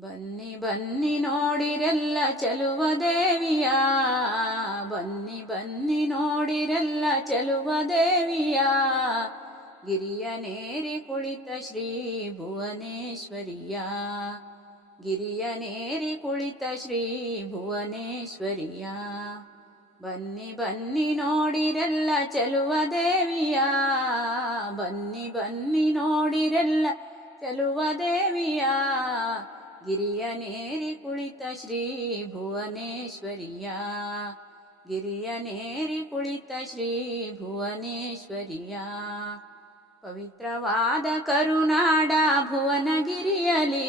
ಬನ್ನಿ ಬನ್ನಿ ನೋಡಿರೆಲ್ಲ ಚಲುವ ದೇವಿಯ. ಬನ್ನಿ ಬನ್ನಿ ನೋಡಿರೆಲ್ಲ ಚಲುವ ದೇವಿಯ. ಗಿರಿಯ ನೇರಿ ಕುಳಿತ ಶ್ರೀ ಭುವನೇಶ್ವರಿಯ. ಗಿರಿಯ ನೇರಿ ಕುಳಿತ ಶ್ರೀ ಭುವನೇಶ್ವರಿಯ. ಬನ್ನಿ ಬನ್ನಿ ನೋಡಿರೆಲ್ಲ ಚಲುವ ದೇವಿಯ. ಬನ್ನಿ ಬನ್ನಿ ನೋಡಿರೆಲ್ಲ ಚಲುವ ದೇವಿಯ. ಗಿರಿಯ ನೇರಿ ಕುಳಿತ ಶ್ರೀ ಭುವನೇಶ್ವರಿಯ. ಗಿರಿಯನೇರಿ ಕುಳಿತ ಶ್ರೀ ಭುವನೇಶ್ವರಿಯ. ಪವಿತ್ರವಾದ ಕರುನಾಡ ಭುವನಗಿರಿಯಲಿ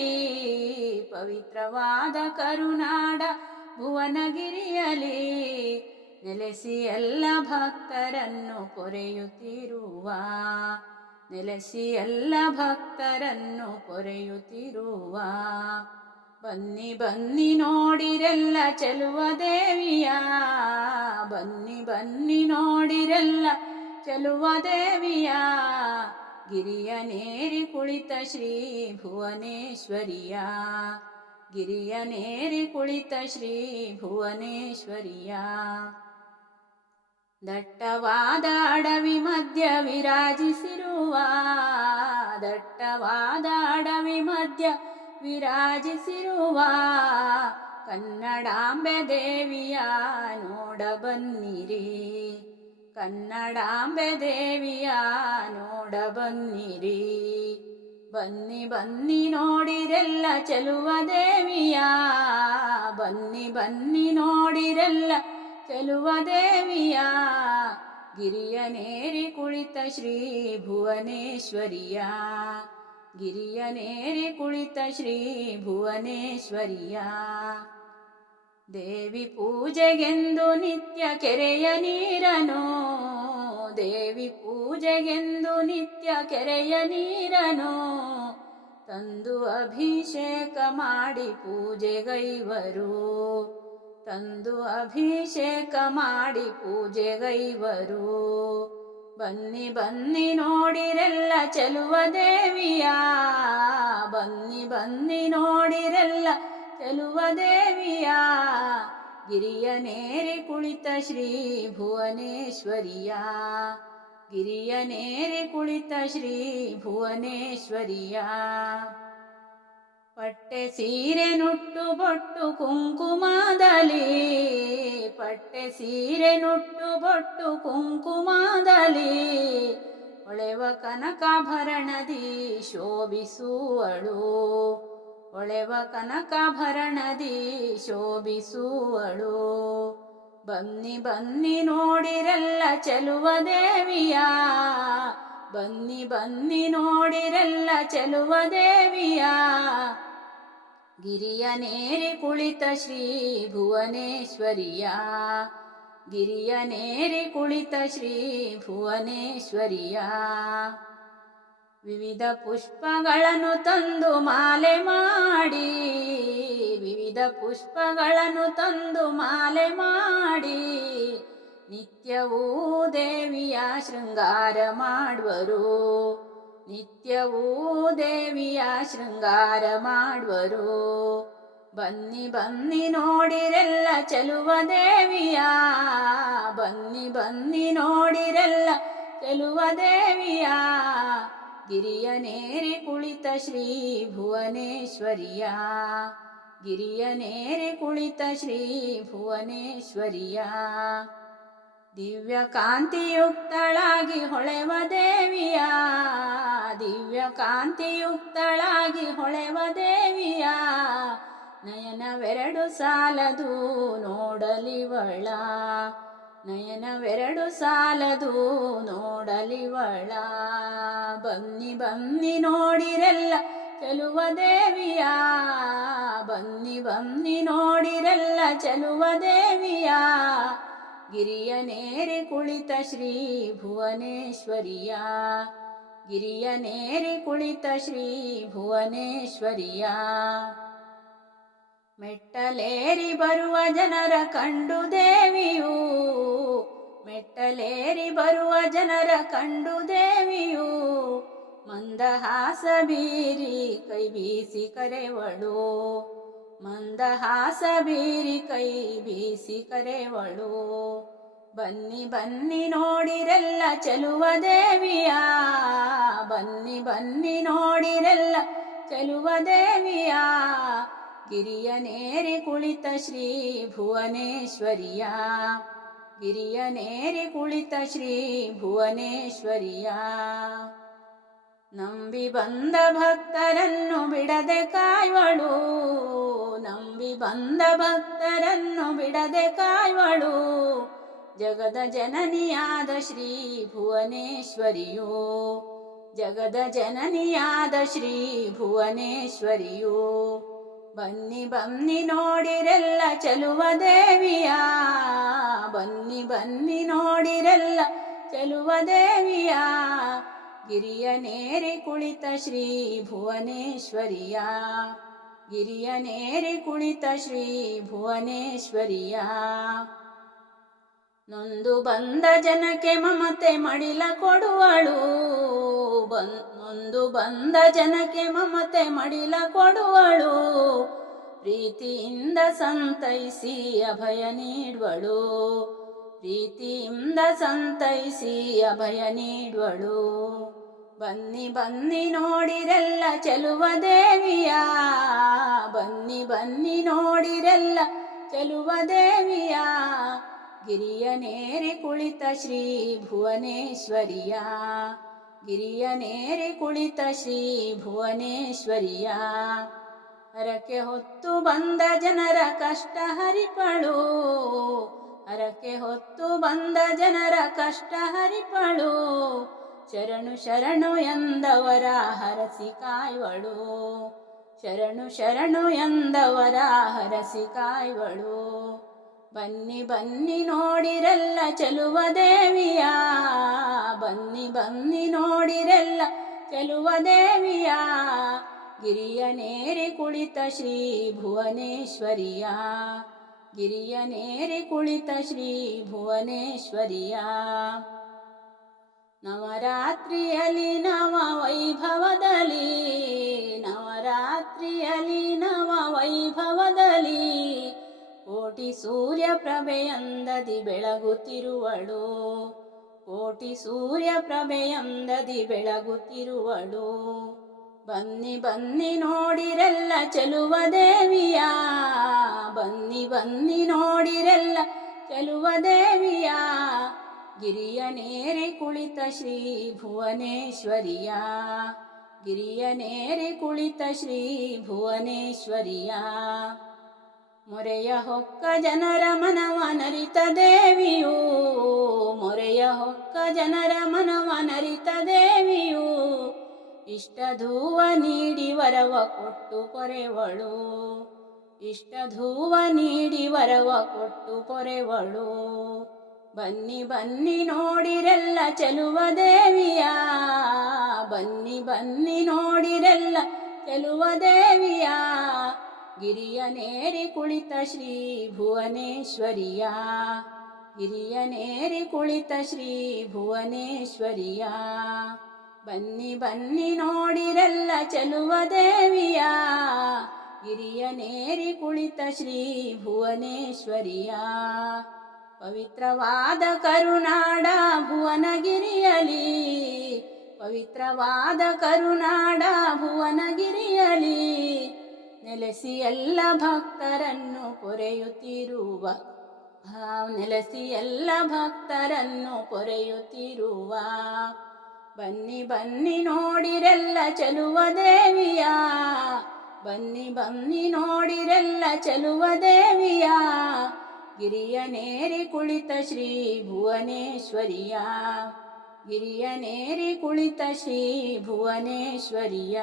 ಪವಿತ್ರವಾದ ಕರುನಾಡ ಭುವನಗಿರಿಯಲಿ ನೆಲೆಸಿ ಎಲ್ಲ ಭಕ್ತರನ್ನು ಪೊರೆಯುತ್ತಿರುವ ನೆಲೆಸಿ ಎಲ್ಲ ಭಕ್ತರನ್ನು ಪೊರೆಯುತ್ತಿರುವ ಬನ್ನಿ ಬನ್ನಿ ನೋಡಿರೆಲ್ಲ ಚೆಲುವ ದೇವಿಯ. ಬನ್ನಿ ಬನ್ನಿ ನೋಡಿರೆಲ್ಲ ಚೆಲುವ ದೇವಿಯ. ಗಿರಿಯ ನೇರಿ ಕುಳಿತ ಶ್ರೀ ಭುವನೇಶ್ವರಿಯ. ಗಿರಿಯ ನೇರಿ ಕುಳಿತ ಶ್ರೀ ಭುವನೇಶ್ವರಿಯ. ದಟ್ಟವಾದ ಅಡವಿ ಮಧ್ಯ ವಿರಾಜಿಸಿರುವ, ದಟ್ಟವಾದ ಅಡವಿ ಮಧ್ಯ ವಿರಾಜಿಸಿರುವ, ಕನ್ನಡಾಂಬೆ ದೇವಿಯ ನೋಡ ಬನ್ನಿರಿ, ಕನ್ನಡಾಂಬೆ ದೇವಿಯ ನೋಡ ಬನ್ನಿರಿ. ಬನ್ನಿ ಬನ್ನಿ ನೋಡಿರೆಲ್ಲ ಚೆಲುವ ದೇವಿಯ, ಬನ್ನಿ ಬನ್ನಿ ನೋಡಿರೆಲ್ಲ ಚೆಲುವ ದೇವಿಯ ಗಿರಿಯ ನೇರಿ ಕುಳಿತ ಶ್ರೀ ಭುವನೇಶ್ವರಿಯ. ಗಿರಿಯ ನೇರಿ ಕುಳಿತ ಶ್ರೀ ಭುವನೇಶ್ವರಿಯ. ದೇವಿ ಪೂಜೆಗೆಂದು ನಿತ್ಯ ಕೆರೆಯ ನೀರನು. ದೇವಿ ಪೂಜೆಗೆಂದು ನಿತ್ಯ ಕೆರೆಯ ನೀರನು. ತಂದು ಅಭಿಷೇಕ ಮಾಡಿ ಪೂಜೆಗೈವರು. ತಂದು ಅಭಿಷೇಕ ಮಾಡಿ ಪೂಜೆಗೈವರು ಬನ್ನಿ ಬನ್ನಿ ನೋಡಿರೆಲ್ಲ ಚೆಲುವ ದೇವಿಯ. ಬನ್ನಿ ಬನ್ನಿ ನೋಡಿರೆಲ್ಲ ಚೆಲುವ ದೇವಿಯ. ಗಿರಿಯ ನೇರಿ ಕುಳಿತ ಶ್ರೀ ಭುವನೇಶ್ವರಿಯ. ಗಿರಿಯ ನೇರಿ ಕುಳಿತ ಶ್ರೀ ಭುವನೇಶ್ವರಿಯ. ಪಟ್ಟೆ ಸೀರೆ ನುಟ್ಟು ಬೊಟ್ಟು ಕುಂಕುಮದಲ್ಲಿ ಪಟ್ಟೆ ಸೀರೆ ನುಟ್ಟು ಬೊಟ್ಟು ಕುಂಕುಮದಲ್ಲಿ ಹೊಳೆವ ಕನಕಾಭರಣದಿ ಶೋಭಿಸುವಳು, ಹೊಳೆವ ಕನಕಾಭರಣದಿ ಶೋಭಿಸುವಳು. ಬನ್ನಿ ಬನ್ನಿ ನೋಡಿರೆಲ್ಲ ಚೆಲುವ ದೇವಿಯ, ಬನ್ನಿ ಬನ್ನಿ ನೋಡಿರೆಲ್ಲ ಚೆಲುವ ದೇವಿಯ ಗಿರಿಯ ನೇರಿ ಕುಳಿತ ಶ್ರೀ ಭುವನೇಶ್ವರಿಯ. ಗಿರಿಯ ನೇರಿ ಕುಳಿತ ಶ್ರೀ ಭುವನೇಶ್ವರಿಯ. ವಿವಿಧ ಪುಷ್ಪಗಳನ್ನು ತಂದು ಮಾಲೆ ಮಾಡಿ, ವಿವಿಧ ಪುಷ್ಪಗಳನ್ನು ತಂದು ಮಾಲೆ ಮಾಡಿ, ನಿತ್ಯವೂ ದೇವಿಯ ಶೃಂಗಾರ ಮಾಡುವರು. ನಿತ್ಯವೂ ದೇವಿಯ ಶೃಂಗಾರ ಮಾಡುವರು. ಬನ್ನಿ ಬನ್ನಿ ನೋಡಿರೆಲ್ಲ ಚೆಲುವ ದೇವಿಯ. ಬನ್ನಿ ಬನ್ನಿ ನೋಡಿರೆಲ್ಲ ಚೆಲುವ ದೇವಿಯ. ಗಿರಿಯ ನೇರಿ ಕುಳಿತ ಶ್ರೀ ಭುವನೇಶ್ವರಿಯ. ಗಿರಿಯ ನೇರಿ ಕುಳಿತ ಶ್ರೀ ಭುವನೇಶ್ವರಿಯ. ದಿವ್ಯ ಕಾಂತಿಯುಕ್ತಳಾಗಿ ಹೊಳೆವ ದಿವ್ಯ ಕಾಂತಿಯುಕ್ತಳಾಗಿ ಹೊಳೆವ ದೇವಿಯ ನಯನವೆರಡು ಸಾಲದು ನೋಡಲಿವಳ. ನಯನವೆರಡು ಸಾಲದು ನೋಡಲಿವಳ. ಬನ್ನಿ ಬನ್ನಿ ನೋಡಿರೆಲ್ಲ ಚೆಲುವ ದೇವಿಯ. ಬನ್ನಿ ಬನ್ನಿ ನೋಡಿರೆಲ್ಲ ಚೆಲುವ ದೇವಿಯ. ಗಿರಿಯ ನೇರಿ ಕುಳಿತ ಶ್ರೀ ಭುವನೇಶ್ವರಿಯ. ಗಿರಿಯ ನೇರಿ ಕುಳಿತ ಶ್ರೀ ಭುವನೇಶ್ವರಿಯ. ಮೆಟ್ಟಲೇರಿ ಬರುವ ಜನರ ಕಂಡು ದೇವಿಯು, ಮೆಟ್ಟಲೇರಿ ಬರುವ ಜನರ ಕಂಡು ದೇವಿಯು, ಮಂದಹಾಸ ಬೀರಿ ಕೈ ಬೀಸಿ ಕರೆವಳು. ಮಂದಹಾಸ ಬೀರಿ ಕೈ ಬೀಸಿ ಕರೆವಳು. ಬನ್ನಿ ಬನ್ನಿ ನೋಡಿರೆಲ್ಲ ಚೆಲುವ ದೇವಿಯ. ಬನ್ನಿ ಬನ್ನಿ ನೋಡಿರೆಲ್ಲ ಚೆಲುವ ದೇವಿಯ. ಗಿರಿಯ ನೇರಿ ಕುಳಿತ ಶ್ರೀ ಭುವನೇಶ್ವರಿಯ. ಗಿರಿಯ ನೇರಿ ಕುಳಿತ ಶ್ರೀ ಭುವನೇಶ್ವರಿಯ. ನಂಬಿ ಬಂದ ಭಕ್ತರನ್ನು ಬಿಡದೆ ಕಾಯ್ವಳು. ನಂಬಿ ಬಂದ ಭಕ್ತರನ್ನು ಬಿಡದೆ ಕಾಯ್ವಳು. ಜಗದ ಜನನಿಯಾದ ಶ್ರೀ ಭುವನೇಶ್ವರಿಯು. ಜಗದ ಜನನಿಯಾದ ಶ್ರೀ ಭುವನೇಶ್ವರಿಯು. ಬನ್ನಿ ಬನ್ನಿ ನೋಡಿರೆಲ್ಲ ಚಲುವ ದೇವಿಯ. ಬನ್ನಿ ಬನ್ನಿ ನೋಡಿರೆಲ್ಲ ಚಲುವ ದೇವಿಯ. ಗಿರಿಯ ನೇರಿ ಕುಳಿತ ಶ್ರೀ ಭುವನೇಶ್ವರಿಯ. ಗಿರಿಯ ನೇರಿ ಕುಳಿತ ಶ್ರೀ ಭುವನೇಶ್ವರಿಯ. ನೊಂದು ಬಂದ ಜನಕ್ಕೆ ಮಮತೆ ಮಡಿಲ ಕೊಡುವಳು. ನೊಂದು ಬಂದ ಜನಕ್ಕೆ ಮಮತೆ ಮಡಿಲ ಕೊಡುವಳು. ಪ್ರೀತಿಯಿಂದ ಸಂತೈಸಿ ಅಭಯ ನೀಡುವಳು. ಪ್ರೀತಿಯಿಂದ ಸಂತೈಸಿ ಅಭಯ ನೀಡುವಳು. ಬನ್ನಿ ಬನ್ನಿ ನೋಡಿರೆಲ್ಲ ಚೆಲುವ ದೇವಿಯ. ಬನ್ನಿ ಬನ್ನಿ ನೋಡಿರೆಲ್ಲ ಚೆಲುವ ದೇವಿಯ. ಗಿರಿಯ ನೇರೆ ಕುಳಿತ ಶ್ರೀ ಭುವನೇಶ್ವರಿಯ. ಗಿರಿಯ ನೇರೆ ಕುಳಿತ ಶ್ರೀ ಭುವನೇಶ್ವರಿಯ. ಹರಕೆ ಹೊತ್ತು ಬಂದ ಜನರ ಕಷ್ಟ ಹರಿಪಳು. ಹರಕೆ ಹೊತ್ತು ಬಂದ ಜನರ ಕಷ್ಟ ಹರಿಪಳು. ಶರಣು ಶರಣು ಎಂದವರ ಹರಸಿ ಕಾಯ್ವಳು. ಶರಣು ಶರಣು ಎಂದವರ ಹರಸಿ ಕಾಯ್ವಳು. ಬನ್ನಿ ಬನ್ನಿ ನೋಡಿರೆಲ್ಲ ಚೆಲುವ ದೇವಿಯ. ಬನ್ನಿ ಬನ್ನಿ ನೋಡಿರೆಲ್ಲ ಚೆಲುವ ದೇವಿಯ. ಗಿರಿಯ ನೇರಿ ಕುಳಿತ ಶ್ರೀ ಭುವನೇಶ್ವರಿಯ. ಗಿರಿಯ ನೇರಿ ಕುಳಿತ ಶ್ರೀ ಭುವನೇಶ್ವರಿಯ. ನವರಾತ್ರಿಯಲ್ಲಿ ನವ ವೈಭವದಲ್ಲಿ ಕೋಟಿ ಸೂರ್ಯ ಪ್ರಭೆಯಂದದಿ ಬೆಳಗುತ್ತಿರುವಳು. ಕೋಟಿ ಸೂರ್ಯ ಪ್ರಭೆಯಂದದಿ ಬೆಳಗುತ್ತಿರುವಳು. ಬನ್ನಿ ಬನ್ನಿ ನೋಡಿರೆಲ್ಲ ಚೆಲುವ ದೇವಿಯ. ಬನ್ನಿ ಬನ್ನಿ ನೋಡಿರೆಲ್ಲ ಚೆಲುವ ದೇವಿಯ. ಗಿರಿಯ ನೇರಿ ಕುಳಿತ ಶ್ರೀ ಭುವನೇಶ್ವರಿಯ. ಗಿರಿಯ ನೇರಿ ಕುಳಿತ ಶ್ರೀ ಭುವನೇಶ್ವರಿಯ. ಮೊರೆಯ ಹೊಕ್ಕ ಜನರ ಮನವ ನರಿತ ದೇವಿಯು, ಮೊರೆಯ ಹೊಕ್ಕ ಜನರ ಮನವ ನರಿತ ದೇವಿಯು, ಇಷ್ಟ ಧೂವ ನೀಡಿ ವರವ ಕೊಟ್ಟು ಪೊರೆವಳು ಇಷ್ಟ ಧೂವ ನೀಡಿ ವರವ ಕೊಟ್ಟು ಪೊರೆವಳು ಬನ್ನಿ ಬನ್ನಿ ನೋಡಿರೆಲ್ಲ ಚೆಲುವ ದೇವಿಯ, ಬನ್ನಿ ಬನ್ನಿ ನೋಡಿರೆಲ್ಲ ಚೆಲುವ ದೇವಿಯ. ಗಿರಿಯ ನೇರಿ ಕುಳಿತ ಶ್ರೀ ಭುವನೇಶ್ವರಿಯ. ಗಿರಿಯ ನೇರಿ ಕುಳಿತ ಶ್ರೀ ಭುವನೇಶ್ವರಿಯ. ಬನ್ನಿ ಬನ್ನಿ ನೋಡಿರೆಲ್ಲ ಚೆಲುವ ದೇವಿಯ. ಗಿರಿಯ ನೇರಿ ಕುಳಿತ ಶ್ರೀ ಭುವನೇಶ್ವರಿಯ. ಪವಿತ್ರವಾದ ಕರುನಾಡ ಭುವನಗಿರಿಯಲಿ. ಪವಿತ್ರವಾದ ಕರುನಾಡ ಭುವನಗಿರಿಯಲಿ. ನೆಲೆಸಿ ಎಲ್ಲ ಭಕ್ತರನ್ನು ಪೊರೆಯುತ್ತಿರುವ ನೆಲೆಸಿ ಎಲ್ಲ ಭಕ್ತರನ್ನು ಪೊರೆಯುತ್ತಿರುವ. ಬನ್ನಿ ಬನ್ನಿ ನೋಡಿರೆಲ್ಲ ಚಲುವ ದೇವಿಯ, ಬನ್ನಿ ಬನ್ನಿ ನೋಡಿರೆಲ್ಲ ಚಲುವ ದೇವಿಯ. ಗಿರಿಯ ನೇರಿ ಕುಳಿತ ಶ್ರೀ ಭುವನೇಶ್ವರಿಯ, ಗಿರಿಯ ನೇರಿ ಕುಳಿತ ಶ್ರೀ ಭುವನೇಶ್ವರಿಯ.